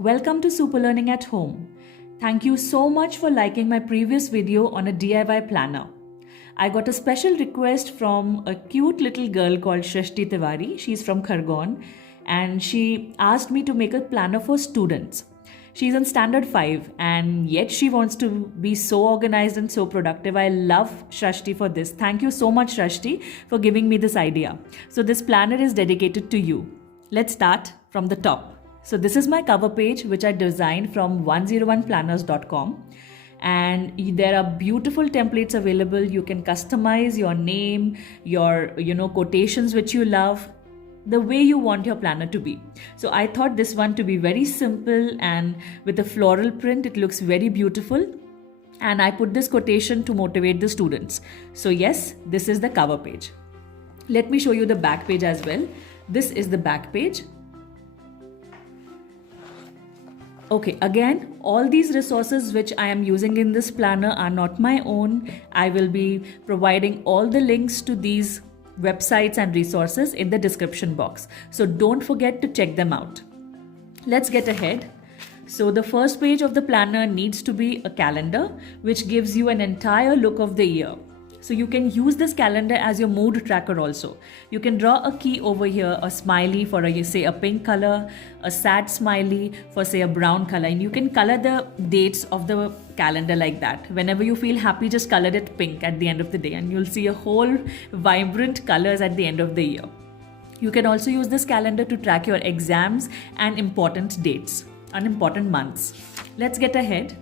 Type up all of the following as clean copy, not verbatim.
Welcome to Super Learning at Home. Thank you so much for liking my previous video on a DIY planner. I got a special request from a cute little girl called Shrishti Tiwari. She's from Khargon and she asked me to make a planner for students. She's in standard 5 and yet she wants to be so organized and so productive. I love Shrishti for this. Thank you so much, Shrishti, for giving me this idea. So this planner is dedicated to you. Let's start from the top. So this is my cover page which I designed from 101planners.com, and there are beautiful templates available. You can customize your name, your quotations which you love, the way you want your planner to be. So I thought this one to be very simple and with a floral print. It looks very beautiful, and I put this quotation to motivate the students. So yes, this is the cover page. Let me show you the back page as well. This is the back page. Okay, again, all these resources which I am using in this planner are not my own. I will be providing all the links to these websites and resources in the description box. So don't forget to check them out. Let's get ahead. So the first page of the planner needs to be a calendar which gives you an entire look of the year. So you can use this calendar as your mood tracker also. You can draw a key over here, a smiley for say a pink color, a sad smiley for say a brown color, and you can color the dates of the calendar like that. Whenever you feel happy, just color it pink at the end of the day and you'll see a whole vibrant colors at the end of the year. You can also use this calendar to track your exams and important dates and important months. Let's get ahead.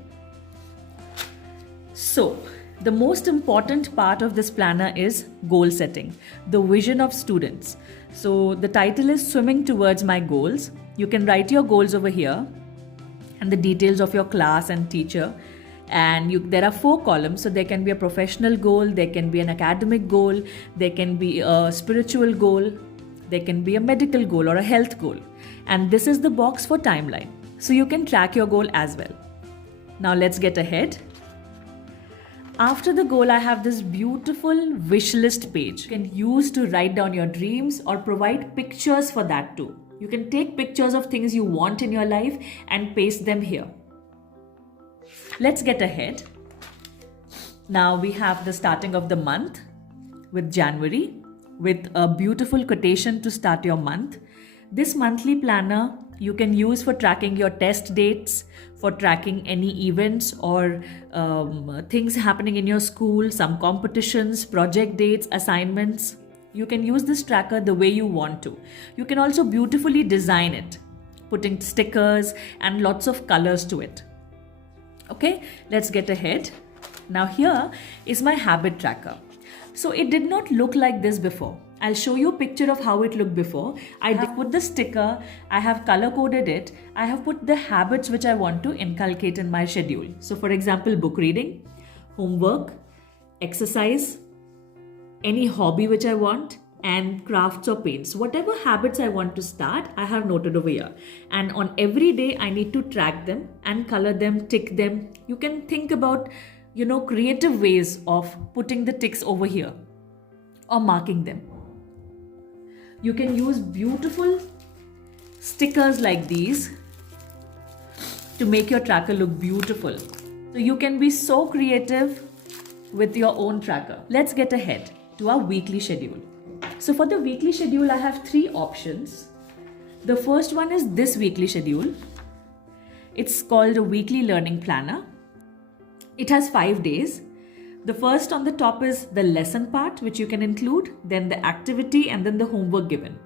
So, the most important part of this planner is goal setting, the vision of students. So the title is Swimming Towards My Goals. You can write your goals over here and the details of your class and teacher. And there are 4 columns. So there can be a professional goal, there can be an academic goal, there can be a spiritual goal, there can be a medical goal or a health goal. And this is the box for timeline. So you can track your goal as well. Now let's get ahead. After the goal, I have this beautiful wish list page. You can use to write down your dreams or provide pictures for that too. You can take pictures of things you want in your life and paste them here. Let's get ahead. Now we have the starting of the month with January with a beautiful quotation to start your month. This monthly planner you can use for tracking your test dates, for tracking any events or things happening in your school, some competitions, project dates, assignments. You can use this tracker the way you want to. You can also beautifully design it, putting stickers and lots of colors to it. Okay, let's get ahead. Now here is my habit tracker. So it did not look like this before. I'll show you a picture of how it looked before. I have put the sticker, I have color coded it, I have put the habits which I want to inculcate in my schedule. So for example, book reading, homework, exercise, any hobby which I want, and crafts or paints. Whatever habits I want to start, I have noted over here. And on every day, I need to track them and color them, tick them. You can think about, creative ways of putting the ticks over here or marking them. You can use beautiful stickers like these to make your tracker look beautiful. So you can be so creative with your own tracker. Let's get ahead to our weekly schedule. So for the weekly schedule, I have 3 options. The first one is this weekly schedule. It's called a weekly learning planner. It has 5 days. The first on the top is the lesson part, which you can include, then the activity and then the homework given.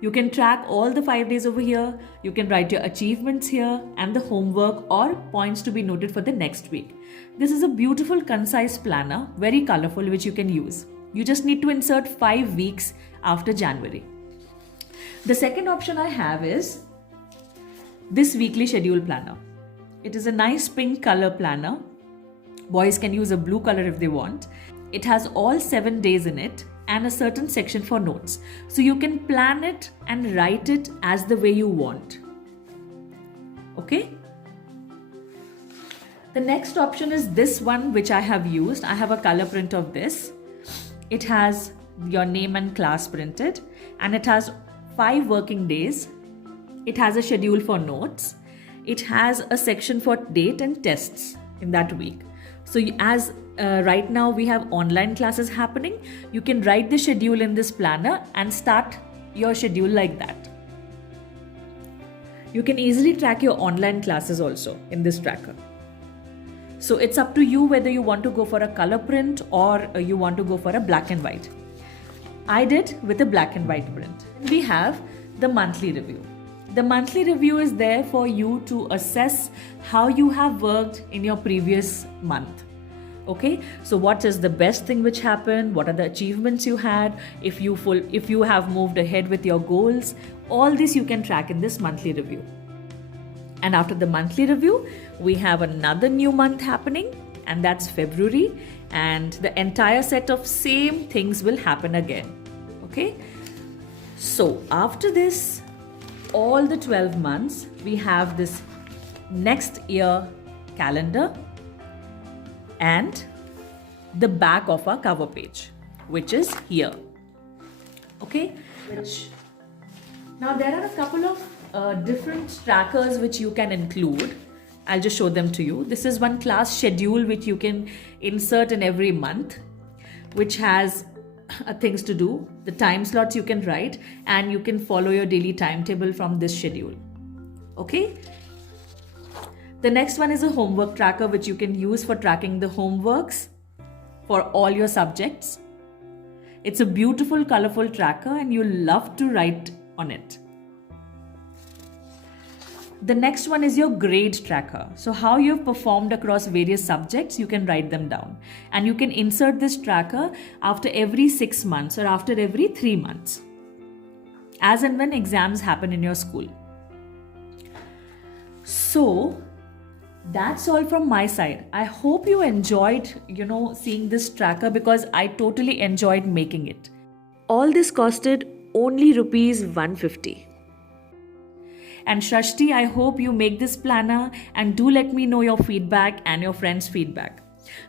You can track all the 5 days over here. You can write your achievements here and the homework or points to be noted for the next week. This is a beautiful, concise planner, very colorful, which you can use. You just need to insert 5 weeks after January. The second option I have is this weekly schedule planner. It is a nice pink color planner. Boys can use a blue color if they want. It has all 7 days in it and a certain section for notes. So you can plan it and write it as the way you want. Okay? The next option is this one which I have used. I have a color print of this. It has your name and class printed and it has 5 working days. It has a schedule for notes it has a section for date and tests in that week. So as right now we have online classes happening, you can write the schedule in this planner and start your schedule like that. You can easily track your online classes also in this tracker. So it's up to you whether you want to go for a color print or you want to go for a black and white. I did with a black and white print. We have the monthly review. The monthly review is there for you to assess how you have worked in your previous month. Okay, so what is the best thing which happened? What are the achievements you had? If you have moved ahead with your goals, all this you can track in this monthly review. And after the monthly review, we have another new month happening, and that's February, and the entire set of same things will happen again. Okay, so after this, all the 12 months, we have this next year calendar and the back of our cover page, which is here. Okay, now there are a couple of different trackers which you can include. I'll just show them to you. This is one class schedule which you can insert in every month, which has things to do, the time slots you can write, and you can follow your daily timetable from this schedule. Okay. The next one is a homework tracker which you can use for tracking the homeworks for all your subjects. It's a beautiful, colorful tracker and you'll love to write on it. The next one is your grade tracker. So how you've performed across various subjects, you can write them down. And you can insert this tracker after every 6 months or after every 3 months, as and when exams happen in your school. So that's all from my side. I hope you enjoyed, seeing this tracker, because I totally enjoyed making it. All this costed only rupees 150. And Shrashti, I hope you make this planner and do let me know your feedback and your friends' feedback.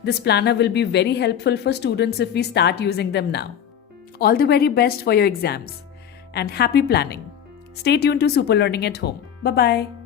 This planner will be very helpful for students if we start using them now. All the very best for your exams and happy planning. Stay tuned to Super Learning at Home. Bye-bye.